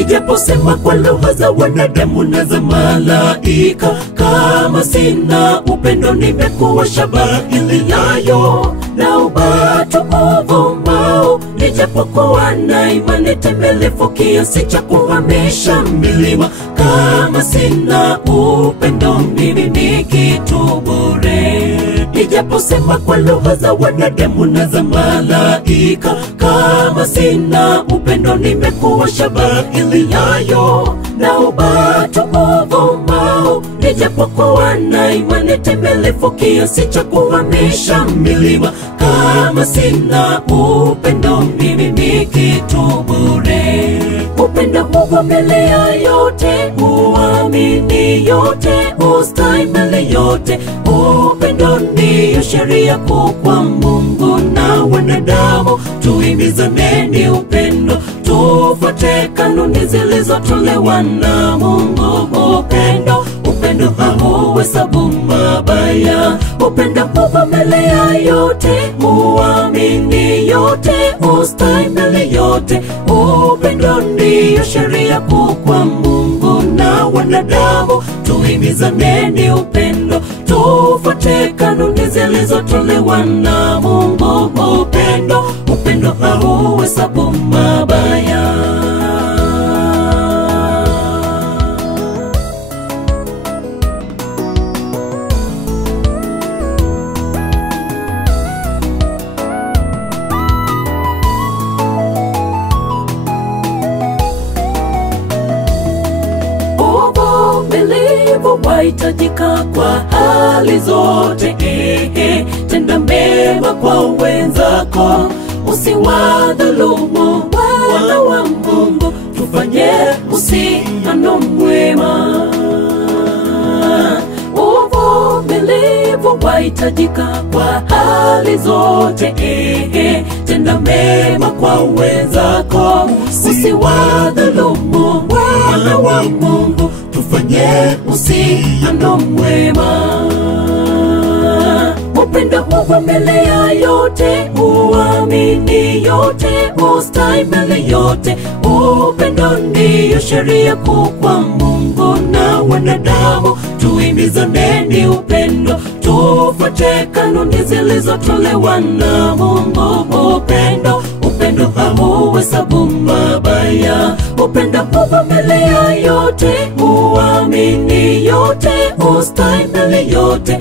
Nijaposema kwa lugha za wanadamu na za malaika, kama sina upendo nimekuwa shabaha ililayo na ubatu uvumao. Nijapokuwa na imani tembelefu kiasi cha kuhamisha milima, kama sina upendo mimi ni kitu bure. Nijaposema kwa lugha za wanadamu na za malaika, kama sina upendo nimekuwa shabaha ililayo na ubatu uvumao. Nijapokuwa na imani tembelefu kiasi cha kuhamisha milima, kama sina upendo mimi ni kitu bure. Upendo huvumilia yote, huamini yote, hustahimili yote. Upendo ndiyo sheria kuu kwa Mungu na wanadamu. Tuhimizaneni upendo, tufuate kanuni zilizotolewa na Mungu. Upendo hauhesabu mabaya. Upendo huvumilia yote, huamini yote, hustahimili yote. Upendo ndiyo sheria kuu kwa Mungu na wanadamu. Tuhimizaneni upendo, tufuate kanuni zilizotolewa na Mungu. Upendo hauhesabu mabaya. Wahitajika kwa hali zote, tenda mema kwa wenzako, usiwadhulumu wana wa Mungu, tufanye uhusiano mwema. Uvumilivu wahitajika kwa hali zote, tenda mema kwa wenzako, usiwadhulumu wana wa Mungu, tufanye uhusiano mwema. Upendo huvumilia yote, huamini yote, hustahimili yote. Upendo ndiyo sheria kuu kwa Mungu na wanadamu. Tuhimizaneni upendo, tufuate kanuni zilizotolewa na Mungu. Upendo hauhesabu mabaya. Upendo huvumilia yote, huamini yote, hustahimili yote.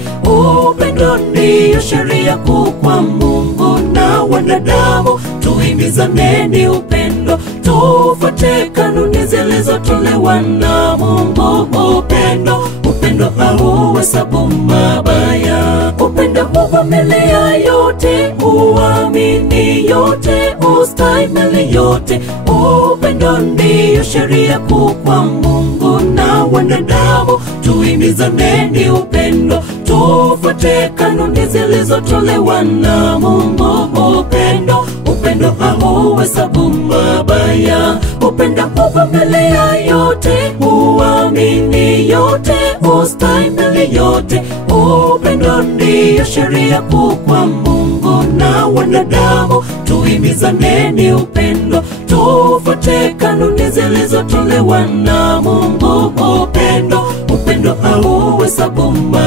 Upendo ndiyo sheria kuu kwa Mungu na wanadamu. Tuhimizaneni upendo, tufuate kanuni zilizotolewa na Mungu. Upendo hauhesabu mabaya. Upendo huvumilia yote, huamini yote, hustahimili yote. Upendo ndiyo sheria kuu kwa Mungu na wanadamu. Tuhimizaneni upendo, tufuate kanuni zilizotolewa na Mungu. Upendo hauhesabu mabaya. Upendo huvumilia yote, huamini yote, hustahimili yote. Upendo ndiyo sheria kuu kwa Mungu na wanadamu. Tuhimizaneni upendo, tufuate kanuni zilizotolewa na Mungu. Upendo hauhesabu mabaya.